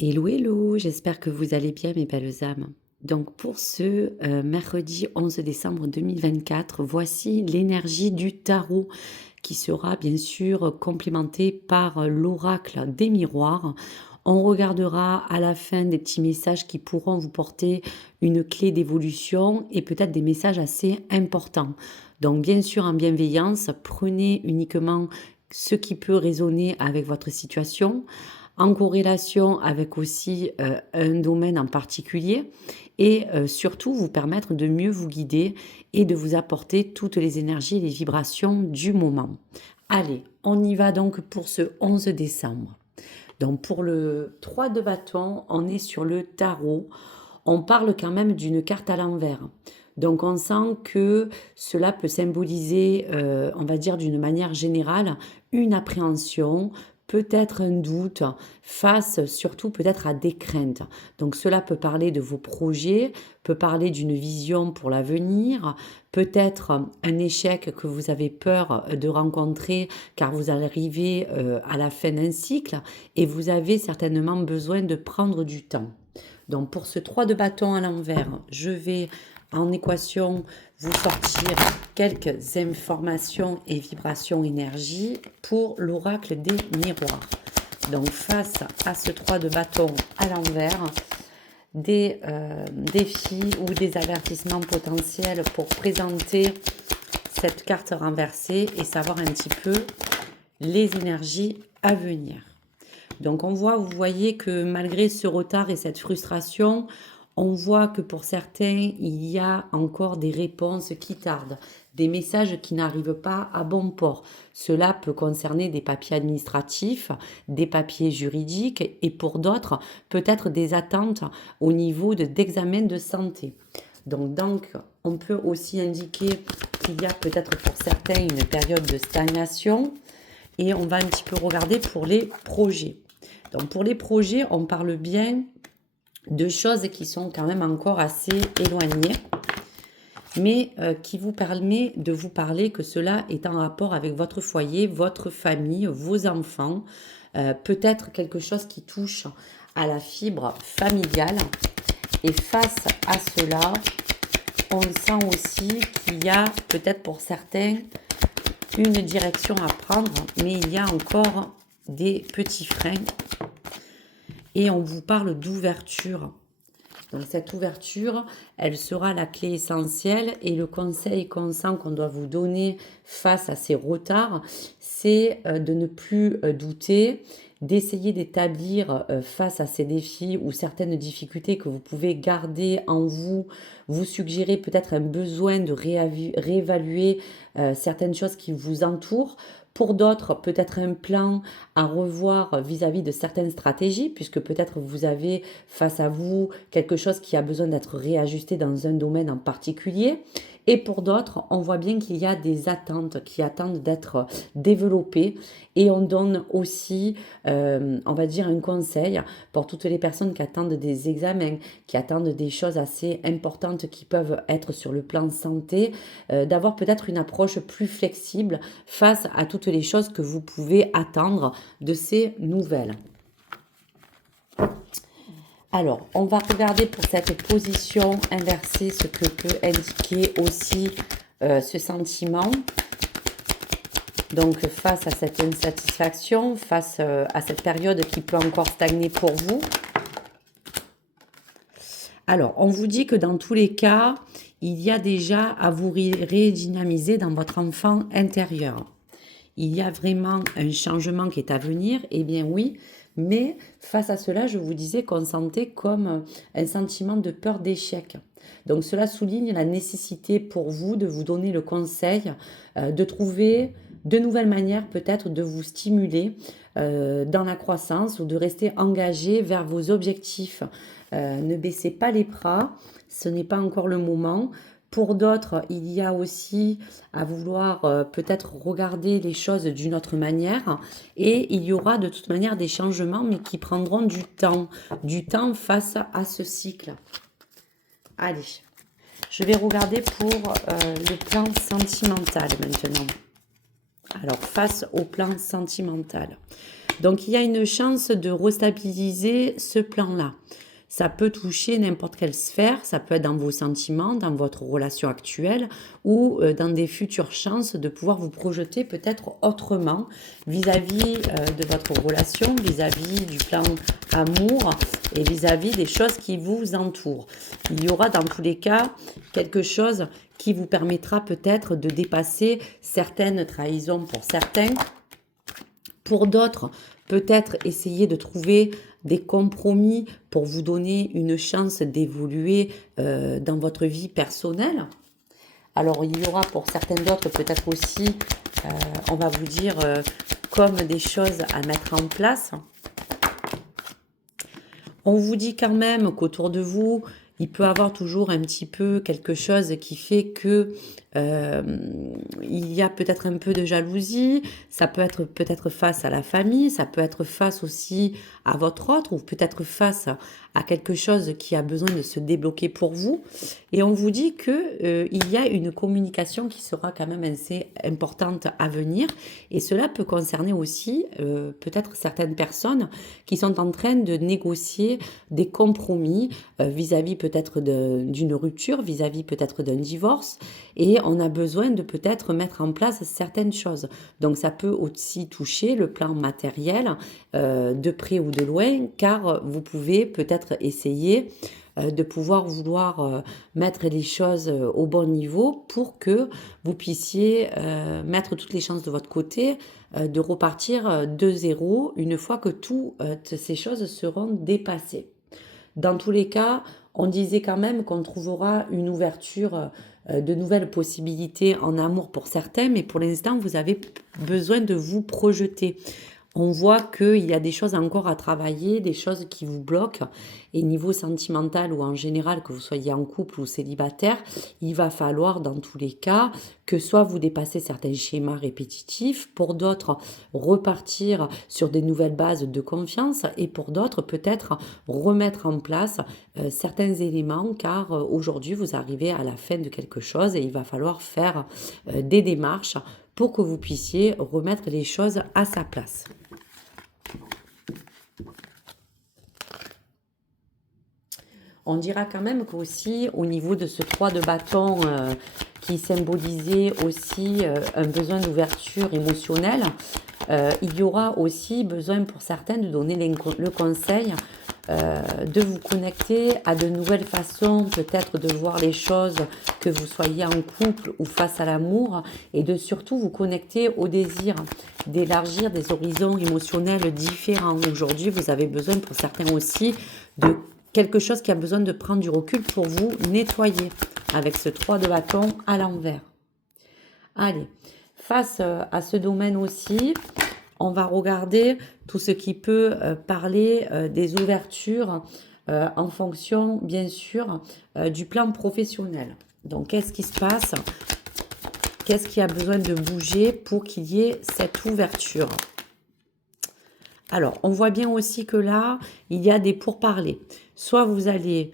Hello, hello, j'espère que vous allez bien mes belles âmes. Donc pour ce mercredi 11 décembre 2024, voici l'énergie du tarot qui sera bien sûr complémentée par l'oracle des miroirs. On regardera à la fin des petits messages qui pourront vous porter une clé d'évolution et peut-être des messages assez importants. Donc bien sûr en bienveillance, prenez uniquement ce qui peut résonner avec votre situation en corrélation avec aussi un domaine en particulier et surtout vous permettre de mieux vous guider et de vous apporter toutes les énergies et les vibrations du moment. Allez, on y va donc pour ce 11 décembre. Donc pour le 3 de bâton, on est sur le tarot. On parle quand même d'une carte à l'envers. Donc on sent que cela peut symboliser, on va dire d'une manière générale, une appréhension, peut-être un doute, face surtout peut-être à des craintes. Donc cela peut parler de vos projets, peut parler d'une vision pour l'avenir, peut-être un échec que vous avez peur de rencontrer car vous arrivez à la fin d'un cycle et vous avez certainement besoin de prendre du temps. Donc pour ce 3 de bâton à l'envers, je vais en équation vous sortir quelques informations et vibrations énergie pour l'oracle des miroirs. Donc face à ce 3 de bâton à l'envers, des défis ou des avertissements potentiels pour présenter cette carte renversée et savoir un petit peu les énergies à venir. Donc vous voyez que malgré ce retard et cette frustration, on voit que pour certains, il y a encore des réponses qui tardent, des messages qui n'arrivent pas à bon port. Cela peut concerner des papiers administratifs, des papiers juridiques et pour d'autres, peut-être des attentes au niveau d'examen de santé. Donc, on peut aussi indiquer qu'il y a peut-être pour certains une période de stagnation et on va un petit peu regarder pour les projets. Donc pour les projets, on parle bien de choses qui sont quand même encore assez éloignées, mais qui vous permet de vous parler que cela est en rapport avec votre foyer, votre famille, vos enfants, peut-être quelque chose qui touche à la fibre familiale. Et face à cela, on sent aussi qu'il y a peut-être pour certains une direction à prendre, mais il y a encore des petits freins. Et on vous parle d'ouverture. Donc cette ouverture, elle sera la clé essentielle et le conseil qu'on sent qu'on doit vous donner face à ces retards, c'est de ne plus douter, d'essayer d'établir face à ces défis ou certaines difficultés que vous pouvez garder en vous, vous suggérer peut-être un besoin de réévaluer certaines choses qui vous entourent. Pour d'autres, peut-être un plan à revoir vis-à-vis de certaines stratégies, puisque peut-être vous avez face à vous quelque chose qui a besoin d'être réajusté dans un domaine en particulier. Et pour d'autres, on voit bien qu'il y a des attentes qui attendent d'être développées. Et on donne aussi, on va dire, un conseil pour toutes les personnes qui attendent des examens, qui attendent des choses assez importantes qui peuvent être sur le plan santé, d'avoir peut-être une approche plus flexible face à toutes les choses que vous pouvez attendre de ces nouvelles. Alors, on va regarder pour cette position inversée ce que peut indiquer aussi ce sentiment. Donc, face à cette insatisfaction, face à cette période qui peut encore stagner pour vous. Alors, on vous dit que dans tous les cas, il y a déjà à vous redynamiser dans votre enfant intérieur. Il y a vraiment un changement qui est à venir, eh bien oui, mais face à cela, je vous disais qu'on sentait comme un sentiment de peur d'échec. Donc cela souligne la nécessité pour vous de vous donner le conseil, de trouver de nouvelles manières peut-être de vous stimuler dans la croissance ou de rester engagé vers vos objectifs. Ne baissez pas les bras, ce n'est pas encore le moment. Pour d'autres, il y a aussi à vouloir peut-être regarder les choses d'une autre manière et il y aura de toute manière des changements mais qui prendront du temps face à ce cycle. Allez, je vais regarder pour le plan sentimental maintenant. Alors, face au plan sentimental. Donc, il y a une chance de restabiliser ce plan-là. Ça peut toucher n'importe quelle sphère, ça peut être dans vos sentiments, dans votre relation actuelle ou dans des futures chances de pouvoir vous projeter peut-être autrement vis-à-vis de votre relation, vis-à-vis du plan amour et vis-à-vis des choses qui vous entourent. Il y aura dans tous les cas quelque chose qui vous permettra peut-être de dépasser certaines trahisons pour certains. Pour d'autres, peut-être essayer de trouver des compromis pour vous donner une chance d'évoluer dans votre vie personnelle. Alors, il y aura pour certaines d'autres peut-être aussi, on va vous dire, comme des choses à mettre en place. On vous dit quand même qu'autour de vous, il peut y avoir toujours un petit peu quelque chose qui fait que il y a peut-être un peu de jalousie, ça peut être peut-être face à la famille, ça peut être face aussi à votre autre, ou peut-être face à quelque chose qui a besoin de se débloquer pour vous. Et on vous dit que il y a une communication qui sera quand même assez importante à venir. Et cela peut concerner aussi peut-être certaines personnes qui sont en train de négocier des compromis vis-à-vis peut-être d'une rupture, vis-à-vis peut-être d'un divorce. Et on a besoin de peut-être mettre en place certaines choses. Donc ça peut aussi toucher le plan matériel de près ou de loin, car vous pouvez peut-être essayer de pouvoir vouloir mettre les choses au bon niveau pour que vous puissiez mettre toutes les chances de votre côté de repartir de zéro une fois que toutes ces choses seront dépassées. Dans tous les cas, on disait quand même qu'on trouvera une ouverture de nouvelles possibilités en amour pour certains, mais pour l'instant, vous avez besoin de vous projeter. On voit qu'il y a des choses encore à travailler, des choses qui vous bloquent. Et niveau sentimental ou en général, que vous soyez en couple ou célibataire, il va falloir dans tous les cas que soit vous dépassez certains schémas répétitifs, pour d'autres repartir sur des nouvelles bases de confiance et pour d'autres peut-être remettre en place certains éléments car aujourd'hui vous arrivez à la fin de quelque chose et il va falloir faire des démarches pour que vous puissiez remettre les choses à sa place. On dira quand même qu'aussi au niveau de ce 3 de bâton qui symbolisait aussi un besoin d'ouverture émotionnelle, il y aura aussi besoin pour certains de donner le conseil de vous connecter à de nouvelles façons peut-être de voir les choses, que vous soyez en couple ou face à l'amour, et de surtout vous connecter au désir d'élargir des horizons émotionnels différents. Aujourd'hui, vous avez besoin pour certains aussi de quelque chose qui a besoin de prendre du recul pour vous nettoyer avec ce 3 de bâton à l'envers. Allez, face à ce domaine aussi, on va regarder tout ce qui peut parler des ouvertures en fonction, bien sûr, du plan professionnel. Donc, qu'est-ce qui se passe? Qu'est-ce qui a besoin de bouger pour qu'il y ait cette ouverture? Alors, on voit bien aussi que là, il y a des pourparlers. Soit vous allez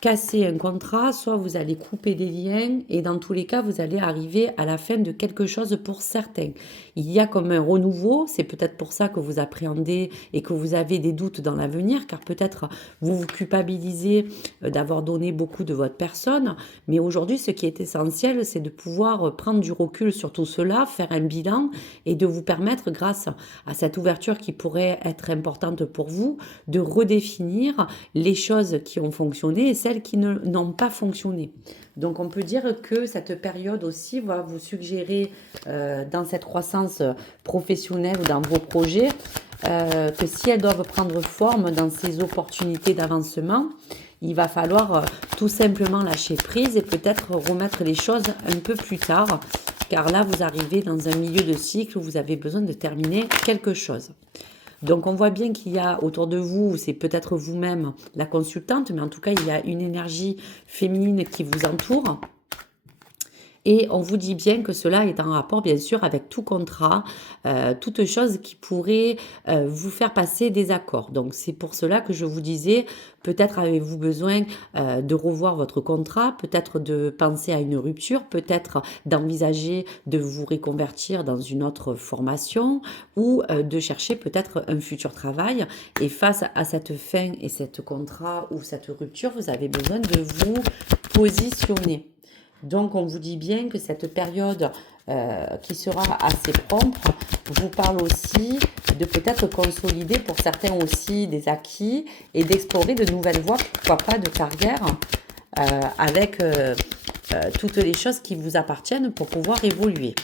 casser un contrat, soit vous allez couper des liens et dans tous les cas, vous allez arriver à la fin de quelque chose pour certains. Il y a comme un renouveau, c'est peut-être pour ça que vous appréhendez et que vous avez des doutes dans l'avenir, car peut-être vous vous culpabilisez d'avoir donné beaucoup de votre personne, mais aujourd'hui, ce qui est essentiel, c'est de pouvoir prendre du recul sur tout cela, faire un bilan et de vous permettre, grâce à cette ouverture qui pourrait être importante pour vous, de redéfinir les choses qui ont fonctionné et celles qui n'ont pas fonctionné. Donc on peut dire que cette période aussi va vous suggérer dans cette croissance professionnelle ou dans vos projets que si elles doivent prendre forme dans ces opportunités d'avancement, il va falloir tout simplement lâcher prise et peut-être remettre les choses un peu plus tard, car là vous arrivez dans un milieu de cycle où vous avez besoin de terminer quelque chose. Donc on voit bien qu'il y a autour de vous, c'est peut-être vous-même la consultante, mais en tout cas il y a une énergie féminine qui vous entoure. Et on vous dit bien que cela est en rapport, bien sûr, avec tout contrat, toute chose qui pourrait vous faire passer des accords. Donc, c'est pour cela que je vous disais, peut-être avez-vous besoin de revoir votre contrat, peut-être de penser à une rupture, peut-être d'envisager de vous reconvertir dans une autre formation ou de chercher peut-être un futur travail. Et face à cette fin et cette contrat ou cette rupture, vous avez besoin de vous positionner. Donc, on vous dit bien que cette période qui sera assez propre vous parle aussi de peut-être consolider pour certains aussi des acquis et d'explorer de nouvelles voies, pourquoi pas de carrière, avec toutes les choses qui vous appartiennent pour pouvoir évoluer.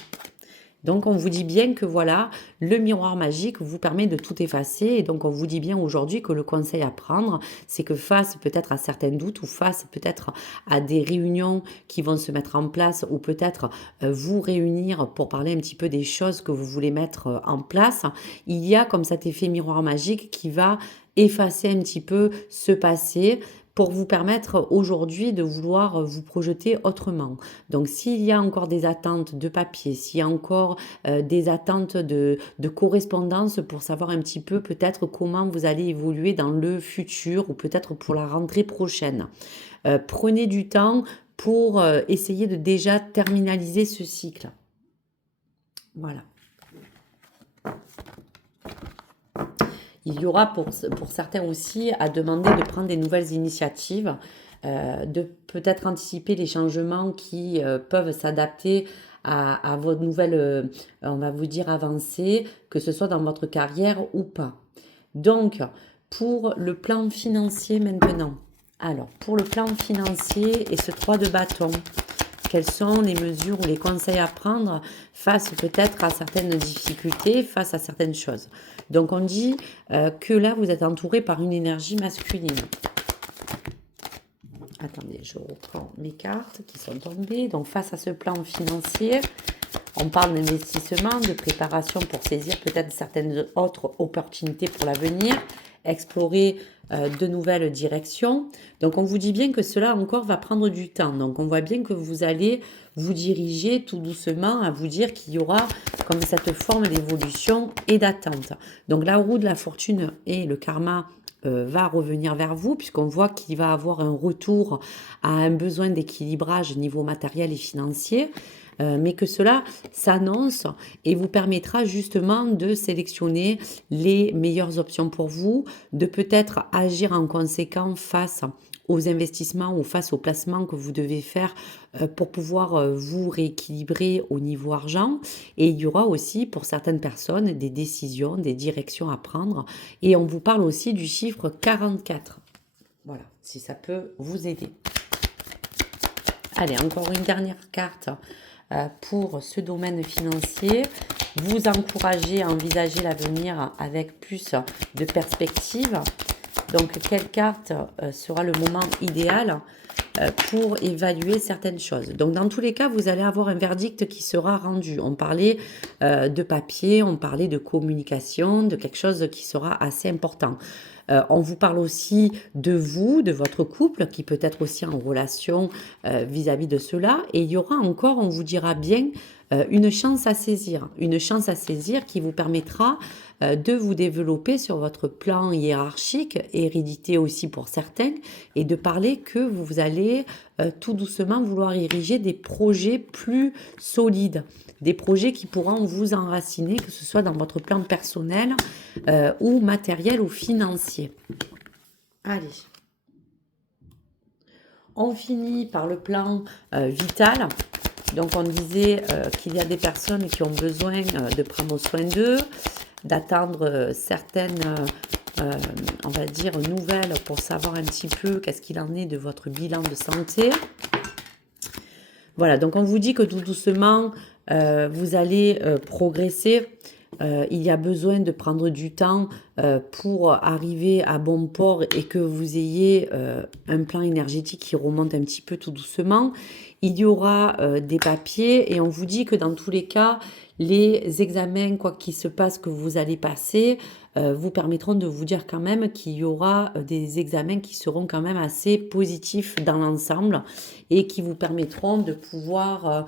Donc, on vous dit bien que voilà, le miroir magique vous permet de tout effacer. Et donc, on vous dit bien aujourd'hui que le conseil à prendre, c'est que face peut-être à certains doutes ou face peut-être à des réunions qui vont se mettre en place ou peut-être vous réunir pour parler un petit peu des choses que vous voulez mettre en place, il y a comme cet effet miroir magique qui va effacer un petit peu ce passé pour vous permettre aujourd'hui de vouloir vous projeter autrement. Donc, s'il y a encore des attentes de papier, s'il y a encore des attentes de correspondance pour savoir un petit peu peut-être comment vous allez évoluer dans le futur ou peut-être pour la rentrée prochaine, prenez du temps pour essayer de déjà terminaliser ce cycle. Voilà. Il y aura pour certains aussi à demander de prendre des nouvelles initiatives, de peut-être anticiper les changements qui peuvent s'adapter à votre nouvelle, on va vous dire, avancée, que ce soit dans votre carrière ou pas. Donc, pour le plan financier maintenant. Alors, pour le plan financier et ce 3 de bâton, quelles sont les mesures ou les conseils à prendre face peut-être à certaines difficultés, face à certaines choses. Donc on dit que là, vous êtes entouré par une énergie masculine. Attendez, je reprends mes cartes qui sont tombées. Donc face à ce plan financier, on parle d'investissement, de préparation pour saisir peut-être certaines autres opportunités pour l'avenir, explorer de nouvelles directions. Donc on vous dit bien que cela encore va prendre du temps. Donc on voit bien que vous allez vous diriger tout doucement à vous dire qu'il y aura comme cette forme d'évolution et d'attente. Donc la roue de la fortune et le karma va revenir vers vous puisqu'on voit qu'il va avoir un retour à un besoin d'équilibrage niveau matériel et financier. Mais que cela s'annonce et vous permettra justement de sélectionner les meilleures options pour vous, de peut-être agir en conséquence face aux investissements ou face aux placements que vous devez faire pour pouvoir vous rééquilibrer au niveau argent. Et il y aura aussi pour certaines personnes des décisions, des directions à prendre. Et on vous parle aussi du chiffre 44. Voilà, si ça peut vous aider. Allez, encore une dernière carte pour ce domaine financier. Vous encourager à envisager l'avenir avec plus de perspective. Donc, quelle carte sera le moment idéal pour évaluer certaines choses? Donc, dans tous les cas, vous allez avoir un verdict qui sera rendu. On parlait de papier, on parlait de communication, de quelque chose qui sera assez important. On vous parle aussi de vous, de votre couple, qui peut être aussi en relation vis-à-vis de cela. Et il y aura encore, on vous dira bien, une chance à saisir. Une chance à saisir qui vous permettra de vous développer sur votre plan hiérarchique, hérédité aussi pour certains, et de parler que vous allez tout doucement vouloir ériger des projets plus solides, des projets qui pourront vous enraciner, que ce soit dans votre plan personnel ou matériel ou financier. Allez. On finit par le plan vital. Donc on disait qu'il y a des personnes qui ont besoin de prendre soin d'eux, d'attendre certaines, on va dire, nouvelles pour savoir un petit peu qu'est-ce qu'il en est de votre bilan de santé. Voilà, donc on vous dit que tout doucement, vous allez progresser. Il y a besoin de prendre du temps pour arriver à bon port et que vous ayez un plan énergétique qui remonte un petit peu tout doucement. Il y aura des papiers et on vous dit que dans tous les cas, les examens, quoi qu'il se passe, que vous allez passer, vous permettront de vous dire quand même qu'il y aura des examens qui seront quand même assez positifs dans l'ensemble et qui vous permettront de pouvoir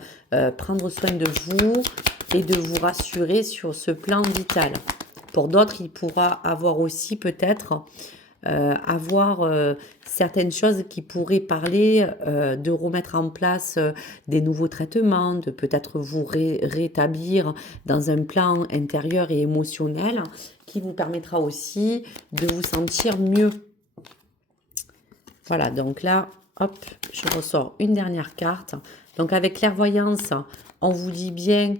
prendre soin de vous et de vous rassurer sur ce plan vital. Pour d'autres, il pourra avoir aussi peut-être avoir certaines choses qui pourraient parler de remettre en place des nouveaux traitements, de peut-être vous rétablir dans un plan intérieur et émotionnel qui vous permettra aussi de vous sentir mieux. Voilà, donc là, hop, je ressors une dernière carte. Donc avec clairvoyance, on vous dit bien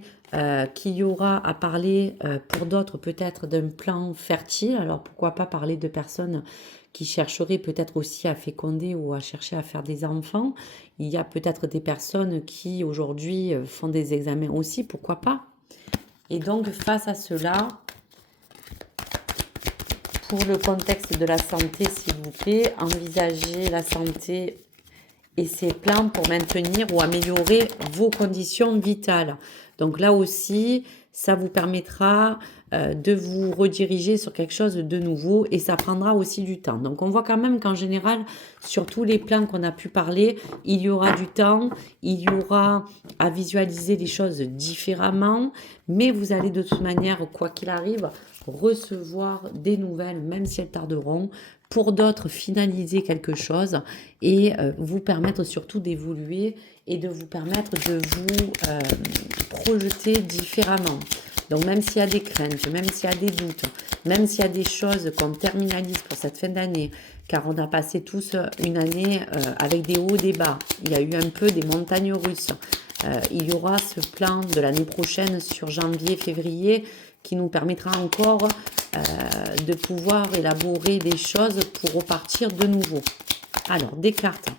qu'il y aura à parler pour d'autres peut-être d'un plan fertile. Alors pourquoi pas parler de personnes qui chercheraient peut-être aussi à féconder ou à chercher à faire des enfants. Il y a peut-être des personnes qui aujourd'hui font des examens aussi, pourquoi pas. Et donc face à cela, pour le contexte de la santé, s'il vous plaît, envisagez la santé et ses plans pour maintenir ou améliorer vos conditions vitales. Donc là aussi, ça vous permettra de vous rediriger sur quelque chose de nouveau et ça prendra aussi du temps. Donc on voit quand même qu'en général, sur tous les plans qu'on a pu parler, il y aura du temps, il y aura à visualiser les choses différemment, mais vous allez de toute manière, quoi qu'il arrive, recevoir des nouvelles, même si elles tarderont, pour d'autres finaliser quelque chose et vous permettre surtout d'évoluer et de vous permettre de vous projeter différemment. Donc même s'il y a des craintes, même s'il y a des doutes, même s'il y a des choses qu'on terminalise pour cette fin d'année, car on a passé tous une année avec des hauts, des bas, il y a eu un peu des montagnes russes, il y aura ce plan de l'année prochaine sur janvier, février, qui nous permettra encore de pouvoir élaborer des choses pour repartir de nouveau. Alors, des cartes.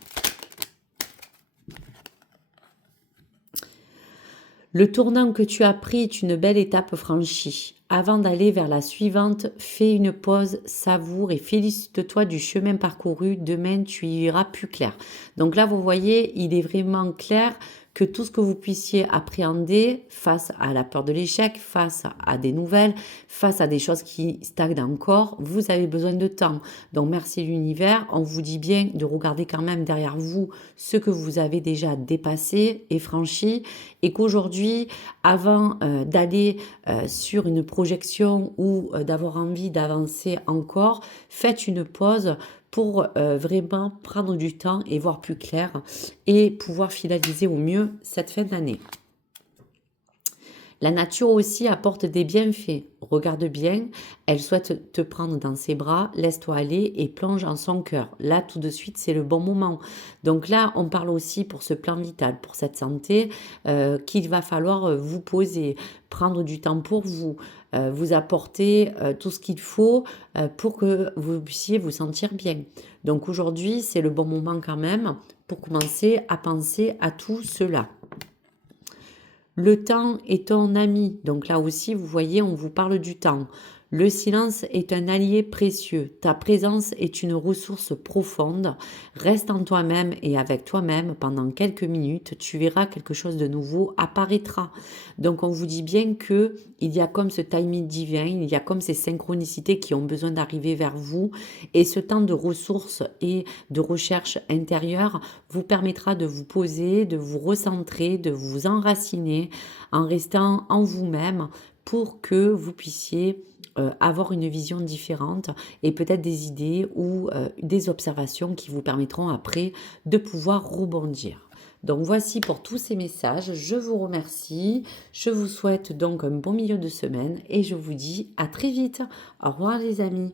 Le tournant que tu as pris est une belle étape franchie. Avant d'aller vers la suivante, fais une pause, savoure et félicite-toi du chemin parcouru. Demain, tu y iras plus clair. Donc là, vous voyez, il est vraiment clair que tout ce que vous puissiez appréhender face à la peur de l'échec, face à des nouvelles, face à des choses qui stagnent encore, vous avez besoin de temps. Donc merci l'univers, on vous dit bien de regarder quand même derrière vous ce que vous avez déjà dépassé et franchi et qu'aujourd'hui, avant d'aller sur une projection ou d'avoir envie d'avancer encore, faites une pause pour vraiment prendre du temps et voir plus clair et pouvoir finaliser au mieux cette fin d'année. La nature aussi apporte des bienfaits. Regarde bien, elle souhaite te prendre dans ses bras, laisse-toi aller et plonge en son cœur. Là, tout de suite, c'est le bon moment. Donc là, on parle aussi pour ce plan vital, pour cette santé, qu'il va falloir vous poser, prendre du temps pour vous, vous apporter tout ce qu'il faut pour que vous puissiez vous sentir bien. Donc aujourd'hui, c'est le bon moment quand même pour commencer à penser à tout cela. Le temps est ton ami. Donc là aussi, vous voyez, on vous parle du temps. Le silence est un allié précieux. Ta présence est une ressource profonde. Reste en toi-même et avec toi-même pendant quelques minutes. Tu verras quelque chose de nouveau apparaîtra. Donc on vous dit bien que il y a comme ce timing divin, il y a comme ces synchronicités qui ont besoin d'arriver vers vous. Et ce temps de ressources et de recherche intérieure vous permettra de vous poser, de vous recentrer, de vous enraciner en restant en vous-même pour que vous puissiez avoir une vision différente et peut-être des idées ou des observations qui vous permettront après de pouvoir rebondir. Donc voici pour tous ces messages, je vous remercie, je vous souhaite donc un bon milieu de semaine et je vous dis à très vite. Au revoir les amis.